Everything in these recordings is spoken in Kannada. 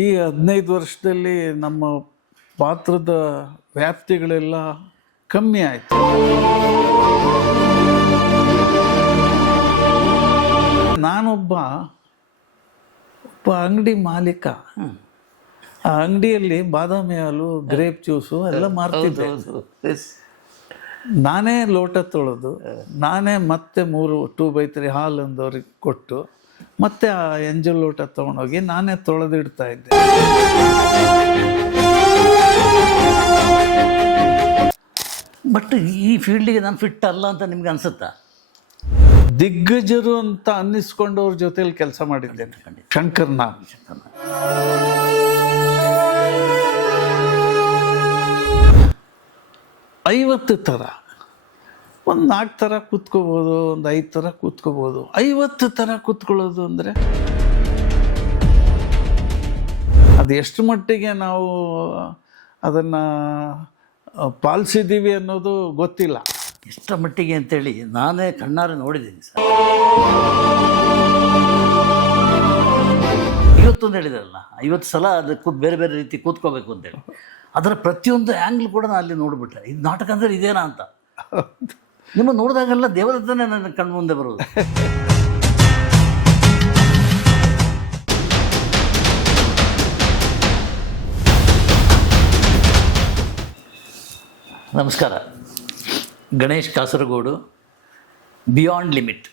ಈ 15 ವರ್ಷದಲ್ಲಿ ನಮ್ಮ ಪಾತ್ರದ ವ್ಯಾಪ್ತಿಗಳೆಲ್ಲ ಕಮ್ಮಿ ಆಯಿತು. ನಾನೊಬ್ಬ ಅಂಗಡಿ ಮಾಲೀಕ. ಆ ಅಂಗಡಿಯಲ್ಲಿ ಬಾದಾಮಿ ಹಾಲು, ಗ್ರೇಪ್ ಜ್ಯೂಸು ಎಲ್ಲ ಮಾರ್ತಿದ್ದೆ. ನಾನೇ ಲೋಟ ತೊಳೆದು, ನಾನೇ ಮತ್ತೆ 3 2/3 ಹಾಲು ಅಂದವ್ರಿಗೆ ಕೊಟ್ಟು, ಮತ್ತೆ ಆ ಎಂಜಲ್ ಲೋಟ ತೊಗೊಂಡೋಗಿ ನಾನೇ ತೊಳೆದಿಡ್ತಾ ಇದ್ದೆ. ಬಟ್ ಈ ಫೀಲ್ಡಿಗೆ ನಾನು ಫಿಟ್ ಅಲ್ಲ ಅಂತ ನಿಮ್ಗೆ ಅನ್ಸುತ್ತಾ? ದಿಗ್ಗಜರು ಅಂತ ಅನ್ನಿಸ್ಕೊಂಡವ್ರ ಜೊತೆಲಿ ಕೆಲಸ ಮಾಡಿದ್ದೇನೆ. ಶಂಕರ್ನಾಗ್ 50 ಥರ, ಒಂದು 4 ಥರ ಕೂತ್ಕೋಬೋದು, ಒಂದು 5 ಥರ ಕೂತ್ಕೋಬೋದು. 50 ಥರ ಕೂತ್ಕೊಳ್ಳೋದು ಅಂದರೆ ಅದು ಎಷ್ಟು ಮಟ್ಟಿಗೆ ನಾವು ಅದನ್ನು ಪಾಲಿಸಿದ್ದೀವಿ ಅನ್ನೋದು ಗೊತ್ತಿಲ್ಲ. ಎಷ್ಟರ ಮಟ್ಟಿಗೆ ಅಂತೇಳಿ ನಾನೇ ಕಣ್ಣಾರೆ ನೋಡಿದ್ದೀನಿ ಸರ್. ಇವತ್ತೊಂದು ಹೇಳಿದ್ರಲ್ಲ, 50 ಸಲ ಅದು ಬೇರೆ ಬೇರೆ ರೀತಿ ಕೂತ್ಕೋಬೇಕು ಅಂತೇಳಿ, ಅದರ ಪ್ರತಿಯೊಂದು ಆ್ಯಂಗ್ಲ್ ಕೂಡ ನಾನು ಅಲ್ಲಿ ನೋಡಿಬಿಟ್ಟೆ. ಇದು ನಾಟಕ ಅಂದರೆ ಇದೇನಾ ಅಂತ. ನಿಮ್ಮ ನೋಡಿದಾಗೆಲ್ಲ ದೇವದತ್ತನೇ ನನ್ನ ಕಣ್ಣು ಮುಂದೆ ಬರೋದು. ನಮಸ್ಕಾರ. Ganesh Kasaragod, beyond limit.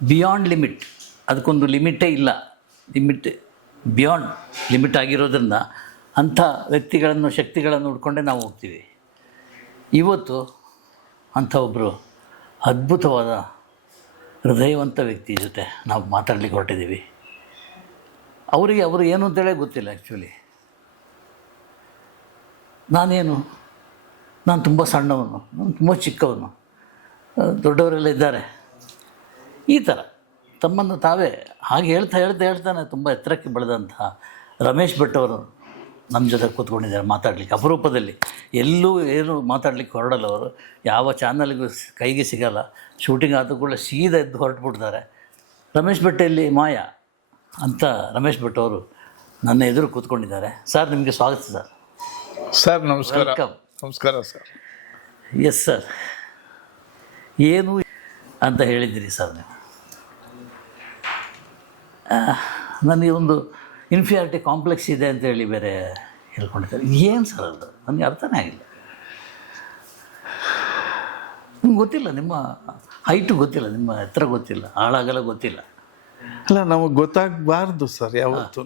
Beyond limit, ಅದಕ್ಕೊಂದು ಲಿಮಿಟೇ ಇಲ್ಲ. ಬಿಯಾಂಡ್ ಲಿಮಿಟ್ ಆಗಿರೋದ್ರಿಂದ ಅಂಥ ವ್ಯಕ್ತಿಗಳನ್ನು, ಶಕ್ತಿಗಳನ್ನು ಹುಡ್ಕೊಂಡೇ ನಾವು ಹೋಗ್ತೀವಿ. ಇವತ್ತು ಅಂಥ ಒಬ್ಬರು ಅದ್ಭುತವಾದ ಹೃದಯವಂತ ವ್ಯಕ್ತಿ ಜೊತೆ ನಾವು ಮಾತಾಡ್ಲಿಕ್ಕೆ ಹೊರಟಿದ್ದೀವಿ. ಅವರು ಏನು ಅಂತೇಳೇ ಗೊತ್ತಿಲ್ಲ. ಆ್ಯಕ್ಚುಲಿ ನಾನು ತುಂಬ ಸಣ್ಣವನು, ನಾನು ತುಂಬ ಚಿಕ್ಕವನು, ದೊಡ್ಡವರೆಲ್ಲ ಇದ್ದಾರೆ. ಈ ಥರ ತಮ್ಮನ್ನು ತಾವೇ ಹಾಗೆ ಹೇಳ್ತಾನೆ ತುಂಬ ಎತ್ತರಕ್ಕೆ ಬೆಳೆದಂತಹ ರಮೇಶ್ ಭಟ್ ಅವರು ನಮ್ಮ ಜೊತೆ ಕೂತ್ಕೊಂಡಿದ್ದಾರೆ ಮಾತಾಡಲಿಕ್ಕೆ. ಅಪರೂಪದಲ್ಲಿ ಎಲ್ಲೂ ಏನು ಮಾತಾಡಲಿಕ್ಕೆ ಹೊರಡಲ್ಲ ಅವರು. ಯಾವ ಚಾನಲ್ಗೂ ಕೈಗೆ ಸಿಗಲ್ಲ. ಶೂಟಿಂಗ್ ಆದ ಕೂಡ ಸೀದಾ ಎದ್ದು ಹೊರಟುಬಿಡ್ತಾರೆ. ರಮೇಶ್ ಭಟ್ ಎಲ್ಲಿ ಮಾಯಾ ಅಂತ ರಮೇಶ್ ಭಟ್ ಅವರು ನನ್ನ ಎದುರು ಕೂತ್ಕೊಂಡಿದ್ದಾರೆ. ಸರ್, ನಿಮಗೆ ಸ್ವಾಗತ ಸರ್. ಸರ್ ನಮಸ್ಕಾರ. ವೆಲ್ಕಮ್. ನಮಸ್ಕಾರ ಸರ್. ಎಸ್ ಸರ್, ಏನು ಅಂತ ಹೇಳಿದ್ದೀರಿ ಸರ್ ನೀವು. ನನಗೆ ಒಂದು ಇನ್ಫಿಯಾರಿಟಿ ಕಾಂಪ್ಲೆಕ್ಸ್ ಇದೆ ಅಂತೇಳಿ ಬೇರೆ ಹೇಳ್ಕೊಂಡಿದ್ದಾರೆ. ಏನು ಸರ್ ಅದು? ನನಗೆ ಅರ್ಥನೇ ಆಗಿಲ್ಲ. ನಿಮ್ಗೆ ಗೊತ್ತಿಲ್ಲ, ನಿಮ್ಮ ಹೈಟು ಗೊತ್ತಿಲ್ಲ, ನಿಮ್ಮ ಎತ್ತರ ಗೊತ್ತಿಲ್ಲ, ಆಳಾಗಲ್ಲ ಗೊತ್ತಿಲ್ಲ. ಅಲ್ಲ, ನಮಗೆ ಗೊತ್ತಾಗಬಾರ್ದು ಸರ್. ಯಾವತ್ತೂ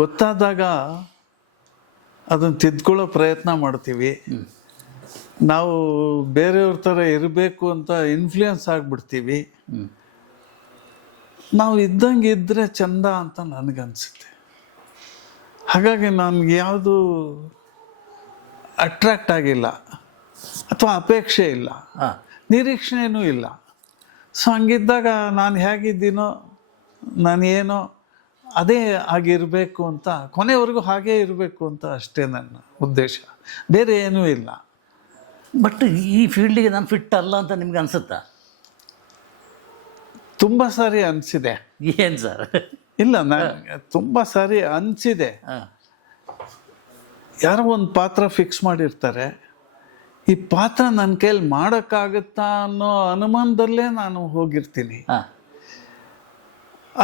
ಗೊತ್ತಾದಾಗ ಅದನ್ನು ತಿದ್ಕೊಳ್ಳೋ ಪ್ರಯತ್ನ ಮಾಡ್ತೀವಿ. ನಾವು ಬೇರೆಯವ್ರ ಥರ ಇರಬೇಕು ಅಂತ ಇನ್ಫ್ಲೂಯೆನ್ಸ್ ಆಗಿಬಿಡ್ತೀವಿ. ನಾವು ಇದ್ದಂಗೆ ಇದ್ದರೆ ಚಂದ ಅಂತ ನನಗನ್ಸುತ್ತೆ. ಹಾಗಾಗಿ ನನಗೆ ಯಾವುದು ಅಟ್ರಾಕ್ಟ್ ಆಗಿಲ್ಲ, ಅಥವಾ ಅಪೇಕ್ಷೆ ಇಲ್ಲ, ನಿರೀಕ್ಷೆಯೂ ಇಲ್ಲ. ಸೊ ಹಂಗಿದ್ದಾಗ ನಾನು ಹೇಗಿದ್ದೀನೋ, ನಾನೇನೋ ಅದೇ ಆಗಿರಬೇಕು ಅಂತ, ಕೊನೆವರೆಗೂ ಹಾಗೇ ಇರಬೇಕು ಅಂತ ಅಷ್ಟೇ ನನ್ನ ಉದ್ದೇಶ, ಬೇರೆ ಏನೂ ಇಲ್ಲ. ಬಟ್ ಈ ಫೀಲ್ಡಿಗೆ ನಾನು ಫಿಟ್ ಅಲ್ಲ ಅಂತ ನಿಮ್ಗೆ ಅನ್ಸುತ್ತಾ? ತುಂಬ ಸಾರಿ ಅನಿಸಿದೆ. ಏನು ಸರ್? ಇಲ್ಲ, ನನಗೆ ತುಂಬ ಸಾರಿ ಅನಿಸಿದೆ. ಯಾರೋ ಒಂದು ಪಾತ್ರ ಫಿಕ್ಸ್ ಮಾಡಿರ್ತಾರೆ, ಈ ಪಾತ್ರ ನನ್ನ ಕೈಲಿ ಮಾಡೋಕ್ಕಾಗುತ್ತಾ ಅನ್ನೋ ಅನುಮಾನದಲ್ಲೇ ನಾನು ಹೋಗಿರ್ತೀನಿ.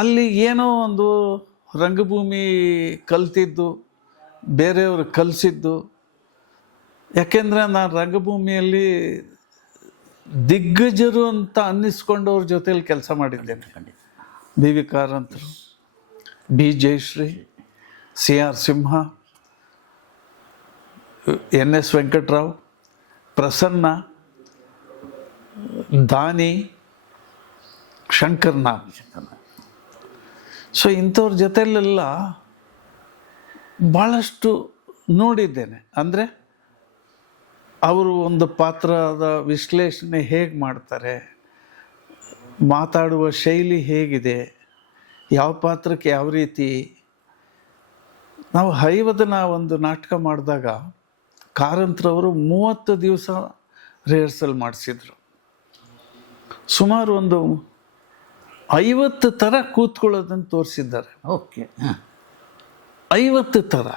ಅಲ್ಲಿ ಏನೋ ಒಂದು ರಂಗಭೂಮಿ ಕಲ್ತಿದ್ದು, ಬೇರೆಯವರು ಕಲಿಸಿದ್ದು. ಯಾಕೆಂದರೆ ನಾನು ರಂಗಭೂಮಿಯಲ್ಲಿ ದಿಗ್ಗಜರು ಅಂತ ಅನ್ನಿಸ್ಕೊಂಡವ್ರ ಜೊತೆಲಿ ಕೆಲಸ ಮಾಡಿದ್ದೇನೆ. ಬಿ ವಿ ಕಾರಂತರು, ಬಿ ಜಯಶ್ರೀ, ಸಿ ಆರ್ ಸಿಂಹ, ಎನ್ ಎಸ್ ವೆಂಕಟರಾವ್, ಪ್ರಸನ್ನ, ದಾನಿ, ಶಂಕರ್ನಾಗ್. ಸೊ ಇಂಥವ್ರ ಜೊತೆಲೆಲ್ಲ ಭಾಳಷ್ಟು ನೋಡಿದ್ದೇನೆ. ಅಂದರೆ ಅವರು ಒಂದು ಪಾತ್ರದ ವಿಶ್ಲೇಷಣೆ ಹೇಗೆ ಮಾಡ್ತಾರೆ, ಮಾತಾಡುವ ಶೈಲಿ ಹೇಗಿದೆ, ಯಾವ ಪಾತ್ರಕ್ಕೆ ಯಾವ ರೀತಿ. ನಾವು ಹೈವದನ ಒಂದು ನಾಟಕ ಮಾಡಿದಾಗ ಕಾರಂತರವರು 30 ದಿವಸ ರಿಹರ್ಸಲ್ ಮಾಡಿಸಿದ್ರು. ಸುಮಾರು ಒಂದು 50 ಥರ ಕೂತ್ಕೊಳ್ಳೋದನ್ನು ತೋರಿಸಿದ್ದಾರೆ. ಓಕೆ. ಹಾಂ. 50 ಥರ.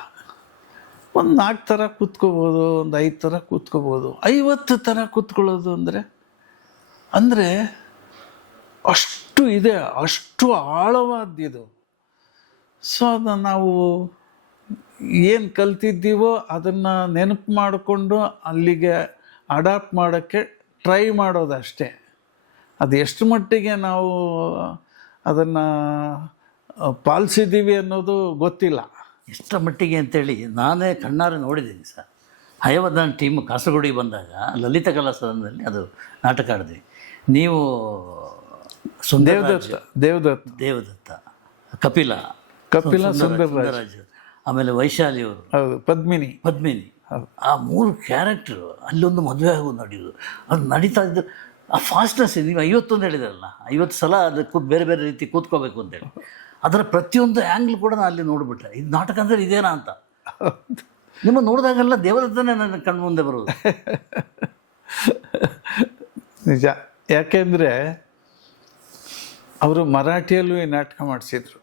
ಒಂದು 4 ಥರ ಕೂತ್ಕೋಬೋದು, ಒಂದು 5 ಥರ ಕೂತ್ಕೋಬೋದು. 50 ಥರ ಕೂತ್ಕೊಳ್ಳೋದು ಅಂದರೆ ಅಷ್ಟು ಇದೆ, ಅಷ್ಟು ಆಳವಾದ್ದಿದು. ಸೊ ಅದನ್ನು ನಾವು ಏನು ಕಲ್ತಿದ್ದೀವೋ ಅದನ್ನು ನೆನಪು ಮಾಡಿಕೊಂಡು ಅಲ್ಲಿಗೆ ಅಡಾಪ್ಟ್ ಮಾಡೋಕ್ಕೆ ಟ್ರೈ ಮಾಡೋದಷ್ಟೇ. ಅದು ಎಷ್ಟು ಮಟ್ಟಿಗೆ ನಾವು ಅದನ್ನು ಪಾಲಿಸಿದ್ದೀವಿ ಅನ್ನೋದು ಗೊತ್ತಿಲ್ಲ. ಎಷ್ಟರ ಮಟ್ಟಿಗೆ ಅಂತೇಳಿ ನಾನೇ ಕಣ್ಣಾರೆ ನೋಡಿದ್ದೀನಿ ಸರ್. ಹಯವರ್ಧನ್ ಟೀಮ್ ಕಾಸರಗೋಡಿಗೆ ಬಂದಾಗ ಲಲಿತ ಕಲಾ ಸದನದಲ್ಲಿ ಅದು ನಾಟಕ ಆಡಿದ್ವಿ. ನೀವು ದೇವದತ್ತ, ಕಪಿಲ, ಸುಂದರರಾಜ್, ಆಮೇಲೆ ವೈಶಾಲಿ ಅವರು, ಹೌದು, ಪದ್ಮಿನಿ. ಆ 3 ಕ್ಯಾರೆಕ್ಟರು ಅಲ್ಲೊಂದು ಮದುವೆ ಆಗೋದು ನಡೆಯೋದು, ಅದು ನಡೀತಾ ಇದ್ದು ಆ ಫಾಸ್ಟ್ನೆಸ್. ನೀವು 51 ಹೇಳಿದ್ರಲ್ಲ, 50 ಸಲ ಅದು ಬೇರೆ ಬೇರೆ ರೀತಿ ಕೂತ್ಕೋಬೇಕು ಅಂತೇಳಿ, ಅದರ ಪ್ರತಿಯೊಂದು ಆ್ಯಂಗ್ಲ್ ಕೂಡ ನಾನು ಅಲ್ಲಿ ನೋಡಿಬಿಟ್ಟೆ. ಇದು ನಾಟಕ ಅಂದರೆ ಇದೇನಾ ಅಂತ. ನಿಮ್ಮ ನೋಡಿದಾಗೆಲ್ಲ ದೇವದತ್ತನೇ ನನ್ನ ಕಣ್ಮುಂದೆ ಬರೋದು. ನಿಜ. ಯಾಕೆಂದರೆ ಅವರು ಮರಾಠಿಯಲ್ಲೂ ಈ ನಾಟಕ ಮಾಡಿಸಿದ್ರು,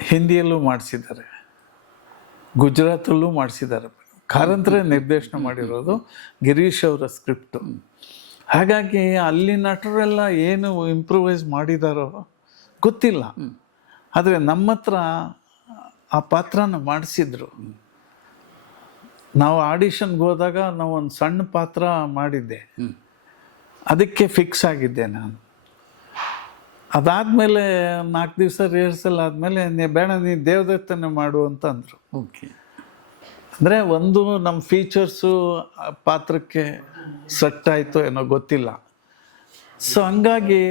ಹಿಂದಿಯಲ್ಲೂ ಮಾಡಿಸಿದ್ದಾರೆ, ಗುಜರಾತಲ್ಲೂ ಮಾಡಿಸಿದ್ದಾರೆ. ಕಾರಂತರ ನಿರ್ದೇಶನ ಮಾಡಿರೋದು, ಗಿರೀಶ್ ಅವರ ಸ್ಕ್ರಿಪ್ಟು. ಹಾಗಾಗಿ ಅಲ್ಲಿ ನಟರೆಲ್ಲ ಏನು ಇಂಪ್ರೂವೈಸ್ ಮಾಡಿದಾರೋ ಗೊತ್ತಿಲ್ಲ. ಆದರೆ ನಮ್ಮ ಹತ್ರ ಆ ಪಾತ್ರನ ಮಾಡಿಸಿದ್ರು. ನಾವು ಆಡಿಷನ್ಗೆ ಹೋದಾಗ ನಾವು ಒಂದು ಸಣ್ಣ ಪಾತ್ರ ಮಾಡಿದ್ದೆ, ಅದಕ್ಕೆ ಫಿಕ್ಸ್ ಆಗಿದ್ದೆ ನಾನು. ಅದಾದಮೇಲೆ 4 ದಿವಸ ರಿಹರ್ಸಲ್ ಆದಮೇಲೆ ಬೇಡ ನೀನು ದೇವದತ್ತನೇ ಮಾಡು ಅಂತ ಅಂದರು. ಓಕೆ. ಅಂದರೆ ಒಂದು ನಮ್ಮ ಫೀಚರ್ಸು ಪಾತ್ರಕ್ಕೆ ಸೆಟ್ ಆಯಿತು ಏನೋ ಗೊತ್ತಿಲ್ಲ. ಸೊ ಹಂಗಾಗಿ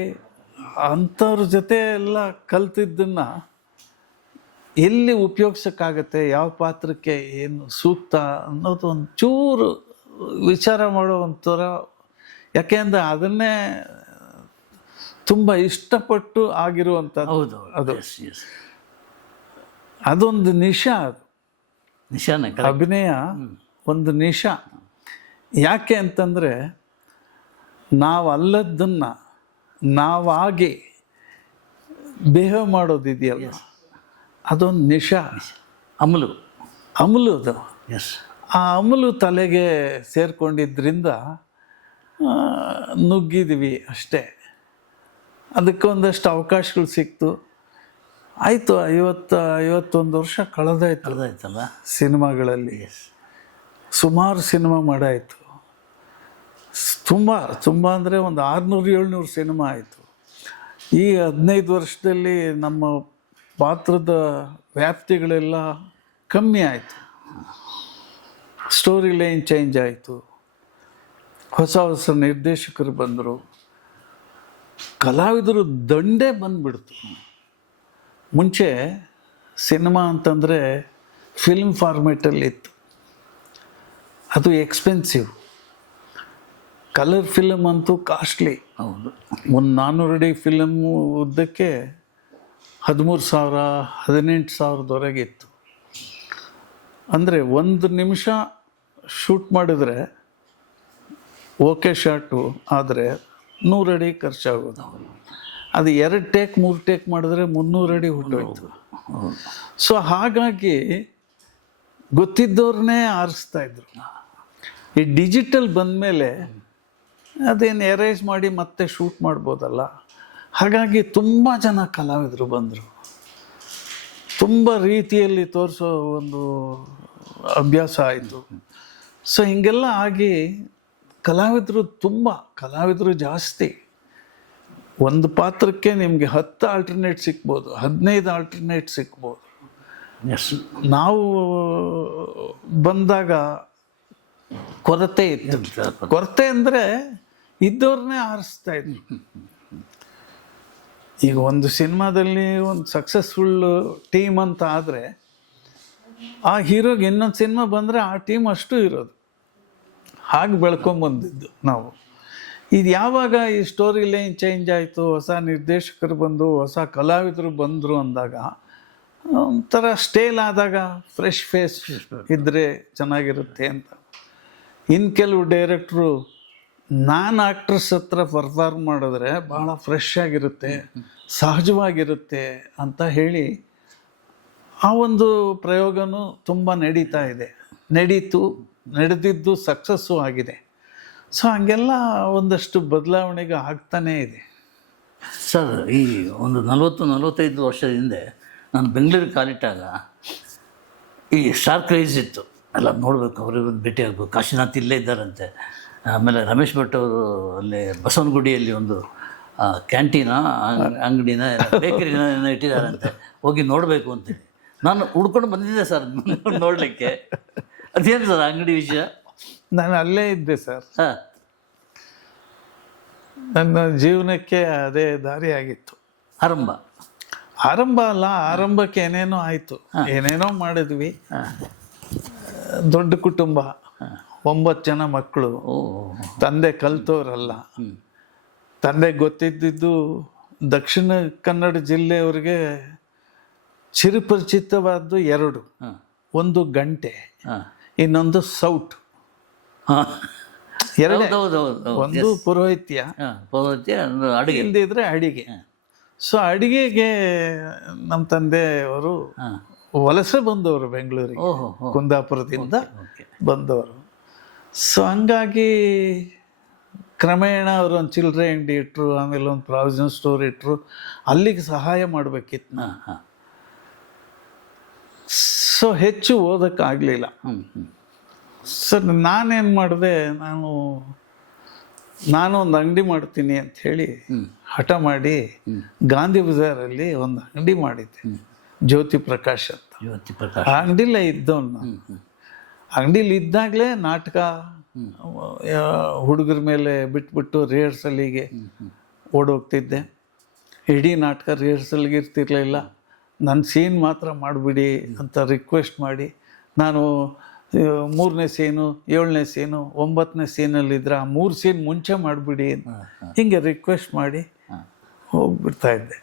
ಅಂಥವ್ರ ಜೊತೆ ಎಲ್ಲ ಕಲ್ತಿದ್ದನ್ನು ಎಲ್ಲಿ ಉಪಯೋಗಿಸೋಕ್ಕಾಗತ್ತೆ, ಯಾವ ಪಾತ್ರಕ್ಕೆ ಏನು ಸೂಕ್ತ ಅನ್ನೋದು ಒಂಚೂರು ವಿಚಾರ ಮಾಡೋ ಒಂಥರ. ಯಾಕೆಂದರೆ ಅದನ್ನೇ ತುಂಬ ಇಷ್ಟಪಟ್ಟು ಆಗಿರುವಂಥದ್ದು. ಹೌದು, ಅದು ಅದೊಂದು ನಿಶಾ. ಅದು ನಿಶಾನೆ, ಅಭಿನಯ ಒಂದು ನಿಶಾ. ಯಾಕೆ ಅಂತಂದರೆ ನಾವು ಅಲ್ಲದನ್ನು ನಾವಾಗಿ ಬಿಹೇವ್ ಮಾಡೋದಿದೆಯಲ್ಲ, ಅದೊಂದು ನಿಶಾ. ಅಮಲು ಅದು. ಆ ಅಮಲು ತಲೆಗೆ ಸೇರಿಕೊಂಡಿದ್ದರಿಂದ ನುಗ್ಗಿದ್ವಿ ಅಷ್ಟೇ. ಅದಕ್ಕೆ ಒಂದಷ್ಟು ಅವಕಾಶಗಳು ಸಿಕ್ತು. ಆಯಿತು, 51 ವರ್ಷ ಕಳೆದಾಯ್ತಲ್ಲ ಸಿನಿಮಾಗಳಲ್ಲಿ. ಸುಮಾರು ಸಿನಿಮಾ ಮಾಡಾಯಿತು. ತುಂಬ ಅಂದರೆ ಒಂದು 600-700 ಸಿನಿಮಾ ಆಯಿತು. ಈ 15 ವರ್ಷದಲ್ಲಿ ನಮ್ಮ ಪಾತ್ರದ ವ್ಯಾಪ್ತಿಗಳೆಲ್ಲ ಕಮ್ಮಿ ಆಯಿತು. ಸ್ಟೋರಿ ಲೈನ್ ಚೇಂಜ್ ಆಯಿತು, ಹೊಸ ನಿರ್ದೇಶಕರು ಬಂದರು, ಕಲಾವಿದರು ದಂಡೇ ಬಂದುಬಿಡ್ತು. ಮುಂಚೆ ಸಿನಿಮಾ ಅಂತಂದರೆ ಫಿಲ್ಮ್ ಫಾರ್ಮೇಟಲ್ಲಿತ್ತು, ಅದು ಎಕ್ಸ್ಪೆನ್ಸಿವ್. ಕಲರ್ ಫಿಲಮ್ ಅಂತೂ ಕಾಸ್ಟ್ಲಿ. ಹೌದು. ಒಂದು 400 ಅಡಿ ಫಿಲಮ್ಮು ಉದ್ದಕ್ಕೆ 13,000 18,000ದವರೆಗೆ ಇತ್ತು. ಅಂದರೆ 1 ನಿಮಿಷ ಶೂಟ್ ಮಾಡಿದ್ರೆ ಓಕೆ ಶಾಟು ಆದರೆ 100 ಅಡಿ ಖರ್ಚಾಗೋದು. ಅದು 2 ಟೇಕ್ 3 ಟೇಕ್ ಮಾಡಿದ್ರೆ 300 ಅಡಿ ಹೊರಟೋಯ್ತು. ಸೊ ಹಾಗಾಗಿ ಗೊತ್ತಿದ್ದವ್ರನ್ನೇ ಆರಿಸ್ತಾಯಿದ್ರು. ಈ ಡಿಜಿಟಲ್ ಬಂದಮೇಲೆ ಅದೇನು ಎರೇಜ್ ಮಾಡಿ ಮತ್ತೆ ಶೂಟ್ ಮಾಡ್ಬೋದಲ್ಲ. ಹಾಗಾಗಿ ತುಂಬ ಜನ ಕಲಾವಿದರು ಬಂದರು. ತುಂಬ ರೀತಿಯಲ್ಲಿ ತೋರಿಸೋ ಒಂದು ಅಭ್ಯಾಸ ಆಯಿತು. ಸೊ ಹೀಗೆಲ್ಲ ಆಗಿ ಕಲಾವಿದರು ಜಾಸ್ತಿ. ಒಂದು ಪಾತ್ರಕ್ಕೆ ನಿಮಗೆ 10 ಆಲ್ಟರ್ನೇಟ್ ಸಿಗ್ಬೋದು, 15 ಆಲ್ಟರ್ನೇಟ್ ಸಿಗ್ಬೋದು. ನಾವು ಬಂದಾಗ ಕೊರತೆ ಇತ್ತು. ಕೊರತೆ ಅಂದರೆ ಇದ್ದವ್ರನ್ನೇ ಆರಿಸ್ತಾ ಇದ್ವಿ. ಈಗ ಒಂದು ಸಿನಿಮಾದಲ್ಲಿ ಒಂದು ಸಕ್ಸಸ್ಫುಲ್ ಟೀಮ್ ಅಂತ ಆದರೆ ಆ ಹೀರೋಗೆ ಇನ್ನೊಂದು ಸಿನಿಮಾ ಬಂದರೆ ಆ ಟೀಮ್ ಅಷ್ಟು ಇರೋದು. ಹಾಗೆ ಬೆಳ್ಕೊಂಬಂದಿದ್ದು ನಾವು. ಇದು ಯಾವಾಗ ಈ ಸ್ಟೋರಿ ಲೈನ್ ಚೇಂಜ್ ಆಯಿತು, ಹೊಸ ನಿರ್ದೇಶಕರು ಬಂದು ಹೊಸ ಕಲಾವಿದರು ಬಂದರು ಅಂದಾಗ ಒಂಥರ ಸ್ಟೇಲ್ ಆದಾಗ ಫ್ರೆಶ್ ಫೇಸ್ ಇದ್ದರೆ ಚೆನ್ನಾಗಿರುತ್ತೆ ಅಂತ. ಇನ್ನು ಕೆಲವು ಡೈರೆಕ್ಟ್ರು ನಾನು ಆಕ್ಟ್ರಸ್ ಹತ್ರ ಪರ್ಫಾರ್ಮ್ ಮಾಡಿದ್ರೆ ಭಾಳ ಫ್ರೆಶ್ ಆಗಿರುತ್ತೆ, ಸಹಜವಾಗಿರುತ್ತೆ ಅಂತ ಹೇಳಿ ಆ ಒಂದು ಪ್ರಯೋಗನೂ ತುಂಬ ನಡೀತಾ ಇದೆ, ನಡೆದಿದ್ದು ಸಕ್ಸಸ್ಸು ಆಗಿದೆ. ಸೊ ಹಂಗೆಲ್ಲ ಒಂದಷ್ಟು ಬದಲಾವಣೆಗೆ ಆಗ್ತಾನೇ ಇದೆ. ಸರ್, ಈ ಒಂದು 40-45 ವರ್ಷದ ಹಿಂದೆ ನಾನು ಬೆಂಗಳೂರಿಗೆ ಕಾಲಿಟ್ಟಾಗ ಈ ಸ್ಟಾರ್ ಕ್ರೇಜ್ ಇತ್ತು. ಎಲ್ಲ ನೋಡಬೇಕು, ಅವರಿವ್ರದ್ದು ಭೇಟಿ ಆಗಬೇಕು. ಕಾಶಿನಾಥ್ ಇಲ್ಲೇ ಇದ್ದಾರಂತೆ. ಆಮೇಲೆ ರಮೇಶ್ ಭಟ್ ಅವರು ಅಲ್ಲಿ ಬಸವನಗುಡಿಯಲ್ಲಿ ಒಂದು ಕ್ಯಾಂಟೀನ ಅಂಗಡಿನ ಬೇಕರಿನ ಇಟ್ಟಿದ್ದಾರಂತೆ, ಹೋಗಿ ನೋಡಬೇಕು ಅಂತೇಳಿ ನಾನು ಹುಡ್ಕೊಂಡು ಬಂದಿದ್ದೆ ಸರ್ ನೋಡಲಿಕ್ಕೆ. ಅದೇನು ಸರ್ ಅಂಗಡಿ ವಿಷಯ? ನಾನು ಅಲ್ಲೇ ಇದ್ದೆ ಸರ್. ಹಾಂ, ನನ್ನ ಜೀವನಕ್ಕೆ ಅದೇ ದಾರಿ ಆಗಿತ್ತು. ಆರಂಭ ಅಲ್ಲ, ಆರಂಭಕ್ಕೆ ಏನೇನೋ ಆಯಿತು, ಏನೇನೋ ಮಾಡಿದ್ವಿ. ದೊಡ್ಡ ಕುಟುಂಬ, 9 ಜನ ಮಕ್ಕಳು, ತಂದೆ ಕಲ್ತವ್ರಲ್ಲ. ತಂದೆ ಗೊತ್ತಿದ್ದು ದಕ್ಷಿಣ ಕನ್ನಡ ಜಿಲ್ಲೆಯವ್ರಿಗೆ ಚಿರಪರಿಚಿತವಾದ್ದು 2, ಒಂದು ಗಂಟೆ, ಇನ್ನೊಂದು ಸೌಟ್. ಎರಡೇ, ಒಂದು ಪುರೋಹಿತ್ಯ, ಅಡುಗೆ ಇಲ್ದಿದ್ರೆ ಅಡಿಗೆ. ಸೊ ಅಡಿಗೆಗೆ ನಮ್ಮ ತಂದೆಯವರು ವಲಸೆ ಬಂದವರು ಬೆಂಗಳೂರಿಗೆ, ಕುಂದಾಪುರದಿಂದ ಬಂದವರು. ಸೊ ಹಂಗಾಗಿ ಕ್ರಮೇಣ ಅವರು ಒಂದು ಚಿಲ್ಲರೆ ಅಂಗಡಿ ಇಟ್ಟರು, ಆಮೇಲೆ ಒಂದು ಪ್ರಾವಿಷನ್ ಸ್ಟೋರ್ ಇಟ್ಟರು. ಅಲ್ಲಿಗೆ ಸಹಾಯ ಮಾಡಬೇಕಿತ್ತು. ಸೊ ಹೆಚ್ಚು ಓದೋಕ್ಕಾಗಲಿಲ್ಲ. ಸರ್ ನಾನೇನು ಮಾಡಿದೆ, ನಾನು ಒಂದು ಅಂಗಡಿ ಮಾಡ್ತೀನಿ ಅಂಥೇಳಿ ಹಠ ಮಾಡಿ ಗಾಂಧಿ ಬಜಾರಲ್ಲಿ ಒಂದು ಅಂಗಡಿ ಮಾಡಿದ್ದೆ, ಜ್ಯೋತಿ ಪ್ರಕಾಶ್ ಅಂತ. ಆ ಅಂಗಡಿಲೇ ಇದ್ದವನು. ಅಂಗಡಿಲಿ ಇದ್ದಾಗಲೇ ನಾಟಕ ಹುಡುಗರ ಮೇಲೆ ಬಿಟ್ಬಿಟ್ಟು ರಿಹರ್ಸಲಿಗೆ ಓಡೋಗ್ತಿದ್ದೆ. ಇಡೀ ನಾಟಕ ರಿಹರ್ಸಲ್ಗೆ ಇರ್ತಿರ್ಲಿಲ್ಲ. ನನ್ನ ಸೀನ್ ಮಾತ್ರ ಮಾಡಿಬಿಡಿ ಅಂತ ರಿಕ್ವೆಸ್ಟ್ ಮಾಡಿ, ನಾನು 3ನೇ ಸೀನು, 7ನೇ ಸೀನು, 9ನೇ ಸೀನಲ್ಲಿದ್ದರೆ ಆ 3 ಸೀನ್ ಮುಂಚೆ ಮಾಡಿಬಿಡಿ ಹಿಂಗೆ ರಿಕ್ವೆಸ್ಟ್ ಮಾಡಿ ಹೋಗ್ಬಿಡ್ತಾಯಿದ್ದೆ.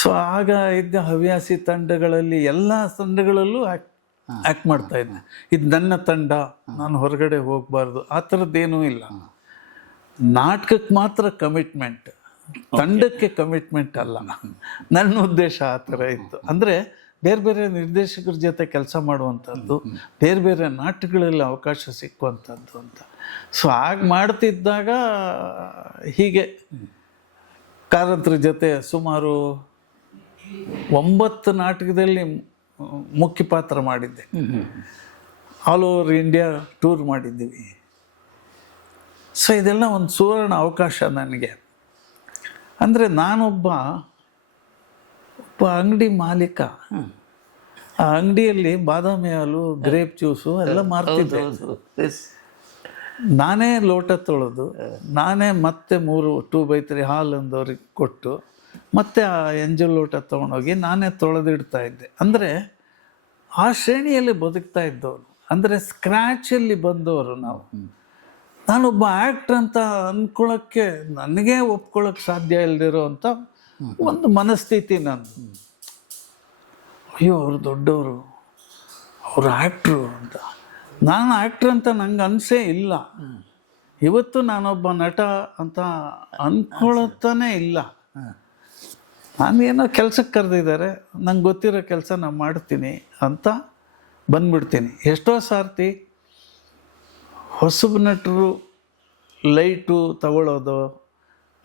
ಸೊ ಆಗ ಇದ್ದ ಹವ್ಯಾಸಿ ತಂಡಗಳಲ್ಲಿ ಎಲ್ಲ ತಂಡಗಳಲ್ಲೂ ಆ್ಯಕ್ಟ್ ಮಾಡ್ತಾಯಿದ್ದೆ. ಇದು ನನ್ನ ತಂಡ, ನಾನು ಹೊರಗಡೆ ಹೋಗಬಾರ್ದು, ಆ ಥರದ್ದೇನೂ ಇಲ್ಲ. ನಾಟಕಕ್ಕೆ ಮಾತ್ರ ಕಮಿಟ್ಮೆಂಟ್, ತಂಡಕ್ಕೆ ಕಮಿಟ್ಮೆಂಟ್ ಅಲ್ಲ. ನನ್ನ ಉದ್ದೇಶ ಆ ಥರ ಇತ್ತು. ಅಂದರೆ ಬೇರೆ ಬೇರೆ ನಿರ್ದೇಶಕರ ಜೊತೆ ಕೆಲಸ ಮಾಡುವಂಥದ್ದು, ಬೇರೆ ಬೇರೆ ನಾಟಕಗಳಲ್ಲಿ ಅವಕಾಶ ಸಿಕ್ಕುವಂಥದ್ದು ಅಂತ. ಸೊ ಆಗ ಮಾಡ್ತಿದ್ದಾಗ ಹೀಗೆ ಕಾರಂತರ ಜೊತೆ ಸುಮಾರು 9 ನಾಟಕದಲ್ಲಿ ಮುಖ್ಯ ಪಾತ್ರ ಮಾಡಿದ್ದೆ. ಆಲ್ ಓವರ್ ಇಂಡಿಯಾ ಟೂರ್ ಮಾಡಿದ್ದೀವಿ. ಸೊ ಇದೆಲ್ಲ ಒಂದು ಸುವರ್ಣ ಅವಕಾಶ ನನಗೆ. ಅಂದರೆ ನಾನೊಬ್ಬ ಅಂಗಡಿ ಮಾಲೀಕ. ಆ ಅಂಗಡಿಯಲ್ಲಿ ಬಾದಾಮಿ ಹಾಲು, ಗ್ರೇಪ್ ಜ್ಯೂಸು ಎಲ್ಲ ಮಾರ್ತಿದ್ದೆ. ನಾನೇ ಲೋಟ ತೊಳೆದು, ನಾನೇ ಮತ್ತೆ 3 2x3 ಹಾಲು ಅಂದವ್ರಿಗೆ ಕೊಟ್ಟು, ಮತ್ತೆ ಆ ಎಂಜಲ್ ಲೋಟ ತೊಗೊಂಡೋಗಿ ನಾನೇ ತೊಳೆದಿಡ್ತಾ ಇದ್ದೆ. ಅಂದರೆ ಆ ಶ್ರೇಣಿಯಲ್ಲಿ ಬದುಕ್ತಾ ಇದ್ದವರು, ಅಂದರೆ ಸ್ಕ್ರ್ಯಾಚಲ್ಲಿ ಬಂದವರು ನಾವು. ನಾನೊಬ್ಬ ಆ್ಯಕ್ಟ್ರ್ ಅಂತ ಅಂದ್ಕೊಳ್ಳೋಕ್ಕೆ ನನಗೇ ಒಪ್ಕೊಳ್ಳೋಕ್ಕೆ ಸಾಧ್ಯ ಇಲ್ಲದಿರೋ ಅಂಥ ಒಂದು ಮನಸ್ಥಿತಿ ನಾನು. ಅಯ್ಯೋ ಅವರು ದೊಡ್ಡವರು, ಅವರು ಆ್ಯಕ್ಟ್ರು ಅಂತ. ನಾನು ಆ್ಯಕ್ಟ್ರ್ ಅಂತ ನಂಗೆ ಅನಿಸೇ ಇಲ್ಲ. ಇವತ್ತು ನಾನೊಬ್ಬ ನಟ ಅಂತ ಅಂದ್ಕೊಳ್ಳೋತಾನೇ ಇಲ್ಲ. ನಾನೇನೋ ಕೆಲಸಕ್ಕೆ ಕರೆದಿದ್ದಾರೆ, ನಂಗೆ ಗೊತ್ತಿರೋ ಕೆಲಸ ನಾನು ಮಾಡ್ತೀನಿ ಅಂತ ಬಂದ್ಬಿಡ್ತೀನಿ. ಎಷ್ಟೋ ಸಾರ್ತಿ ಹೊಸಬ ನಟರು ಲೈಟು ತಗೊಳ್ಳೋದು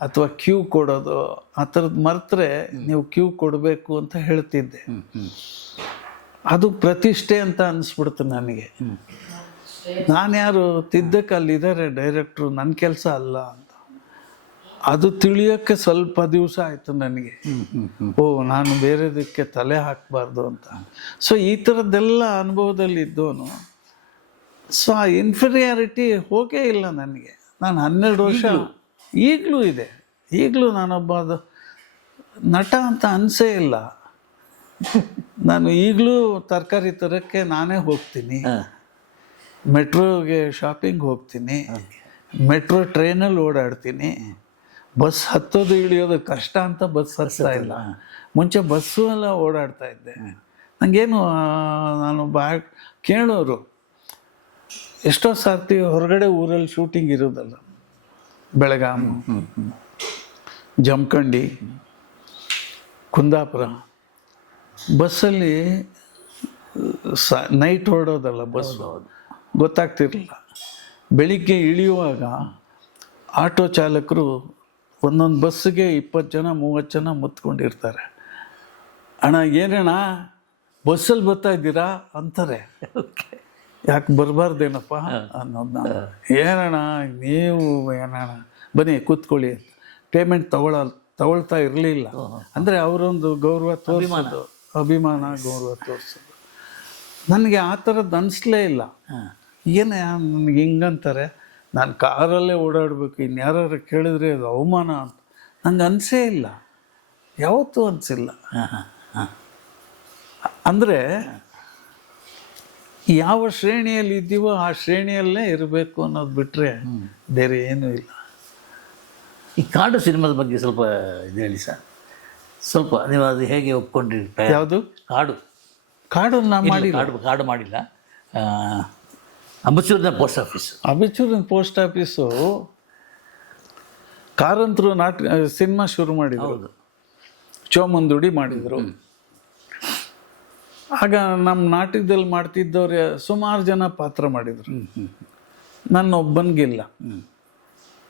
ಅಥವಾ ಕ್ಯೂ ಕೊಡೋದು ಆ ಥರದ್ದು ಮರೆತರೆ ನೀವು ಕ್ಯೂ ಕೊಡಬೇಕು ಅಂತ ಹೇಳ್ತಿದ್ದೆ. ಅದು ಪ್ರತಿಷ್ಠೆ ಅಂತ ಅನಿಸ್ಬಿಡ್ತು ನನಗೆ. ನಾನು ಯಾರು ತಿದ್ದಕ್ಕೆ ಅಲ್ಲಿದ್ದಾರೆ ಡೈರೆಕ್ಟ್ರು, ನನ್ನ ಕೆಲಸ ಅಲ್ಲ ಅಂತ. ಅದು ತಿಳಿಯೋಕ್ಕೆ ಸ್ವಲ್ಪ ದಿವಸ ಆಯಿತು ನನಗೆ. ಓ, ನಾನು ಬೇರೆದಕ್ಕೆ ತಲೆ ಹಾಕಬಾರ್ದು ಅಂತ. ಸೊ ಈ ಥರದ್ದೆಲ್ಲ ಅನುಭವದಲ್ಲಿ ಇದ್ದವನು. ಸೊ ಆ ಇನ್ಫೀರಿಯಾರಿಟಿ ಹೋಗೇ ಇಲ್ಲ ನನಗೆ. ನಾನು 12 ವರ್ಷ ಈಗಲೂ ಇದೆ. ಈಗಲೂ ನಾನೊಬ್ಬ ನಟ ಅಂತ ಅನಿಸೇ ಇಲ್ಲ. ನಾನು ಈಗಲೂ ತರಕಾರಿ ತರಕ್ಕೆ ನಾನೇ ಹೋಗ್ತೀನಿ, ಮೆಟ್ರೋಗೆ ಶಾಪಿಂಗ್ ಹೋಗ್ತೀನಿ, ಮೆಟ್ರೋ ಟ್ರೈನಲ್ಲಿ ಓಡಾಡ್ತೀನಿ. ಬಸ್ ಹತ್ತೋದು ಇಳಿಯೋದು ಕಷ್ಟ ಅಂತ ಬಸ್ ಹತ್ತಾ ಇಲ್ಲ. ಮುಂಚೆ ಬಸ್ಸು ಎಲ್ಲ ಓಡಾಡ್ತಾ ಇದ್ದೆ. ನನಗೇನು, ನಾನು ಕೇಳೋರು ಎಷ್ಟೋ ಸಾರ್ತಿ ಹೊರಗಡೆ ಊರಲ್ಲಿ ಶೂಟಿಂಗ್ ಇರೋದಲ್ಲ, ಬೆಳಗಾಂ, ಜಮಖಂಡಿ, ಕುಂದಾಪುರ. ಬಸ್ಸಲ್ಲಿ ನೈಟ್ ಹೊರಡೋದಲ್ಲ ಬಸ್ಸು, ಗೊತ್ತಾಗ್ತಿರಲಿಲ್ಲ. ಬೆಳಿಗ್ಗೆ ಇಳಿಯುವಾಗ ಆಟೋ ಚಾಲಕರು ಒಂದೊಂದು ಬಸ್ಸಿಗೆ 20 ಜನ 30 ಜನ ಮುತ್ಕೊಂಡಿರ್ತಾರೆ. ಅಣ್ಣ ಏನಣ್ಣ ಬಸ್ಸಲ್ಲಿ ಬರ್ತಾ ಇದ್ದೀರಾ ಅಂತಾರೆ. ಯಾಕೆ ಬರಬಾರ್ದೇನಪ್ಪ ಅನ್ನೋದನ್ನ. ಏನಣ್ಣ ನೀವು ಏನಣ್ಣ ಬನ್ನಿ ಕೂತ್ಕೊಳ್ಳಿ ಅಂತ. ಪೇಮೆಂಟ್ ತಗೊಳ್ತಾ ಇರಲಿಲ್ಲ. ಅಂದರೆ ಅವರೊಂದು ಗೌರವ ತೋರಿಸೋದು, ಅಭಿಮಾನ ಗೌರವ ತೋರಿಸೋದು. ನನಗೆ ಆ ಥರದ್ದು ಅನಿಸ್ಲೇ ಇಲ್ಲ. ಏನು ನನಗೆ ಹಿಂಗಂತಾರೆ, ನಾನು ಕಾರಲ್ಲೇ ಓಡಾಡಬೇಕು, ಇನ್ಯಾರು ಕೇಳಿದ್ರೆ ಅದು ಅವಮಾನ ಅಂತ ನಂಗೆ ಅನಿಸೇ ಇಲ್ಲ, ಯಾವತ್ತೂ ಅನಿಸಿಲ್ಲ. ಅಂದರೆ ಯಾವ ಶ್ರೇಣಿಯಲ್ಲಿ ಇದ್ದೀವೋ ಆ ಶ್ರೇಣಿಯಲ್ಲೇ ಇರಬೇಕು ಅನ್ನೋದು ಬಿಟ್ಟರೆ ಬೇರೆ ಏನೂ ಇಲ್ಲ. ಈ ಕಾಡು ಸಿನಿಮಾದ ಬಗ್ಗೆ ಸ್ವಲ್ಪ ಇದು ಹೇಳಿ ಸರ್. ಸ್ವಲ್ಪ ನೀವು ಅದು ಹೇಗೆ ಒಪ್ಕೊಂಡಿರ್ತಾರೆ? ಯಾವುದು ಕಾಡು? ಕಾಡು ನಾ ಮಾಡಿ ಕಾಡು ಮಾಡಿಲ್ಲ. ಅಂಬಚೂರಿನ ಪೋಸ್ಟ್ ಆಫೀಸ್. ಅಂಬಚೂರಿನ ಪೋಸ್ಟ್ ಆಫೀಸು ಕಾರಂತರು ಸಿನಿಮಾ ಶುರು ಮಾಡಿದ್ರು, ಚೋಮಂದುಡಿ ಮಾಡಿದರು. ಆಗ ನಮ್ಮ ನಾಟಕದಲ್ಲಿ ಮಾಡ್ತಿದ್ದವ್ರೆ ಸುಮಾರು ಜನ ಪಾತ್ರ ಮಾಡಿದರು. ನನ್ನ ಒಬ್ಬನಿಗಿಲ್ಲ.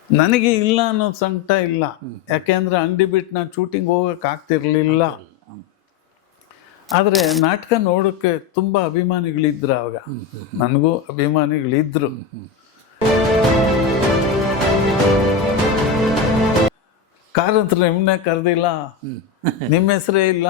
ನನಗೆ ಇಲ್ಲ ಅನ್ನೋದು ಸಂಕಟ ಇಲ್ಲ, ಯಾಕೆಂದರೆ ಅಂಗಡಿ ಬಿಟ್ಟು ನಾನು ಶೂಟಿಂಗ್ ಹೋಗೋಕೆ ಆಗ್ತಿರ್ಲಿಲ್ಲ. ಆದರೆ ನಾಟಕ ನೋಡೋಕ್ಕೆ ತುಂಬ ಅಭಿಮಾನಿಗಳಿದ್ರು ಆವಾಗ. ನನಗೂ ಅಭಿಮಾನಿಗಳಿದ್ರು. ಕಾರಂತರು ನಿಮ್ಮನ್ನೇ ಕರೆದಿಲ್ಲ, ನಿಮ್ಮ ಹೆಸರೇ ಇಲ್ಲ.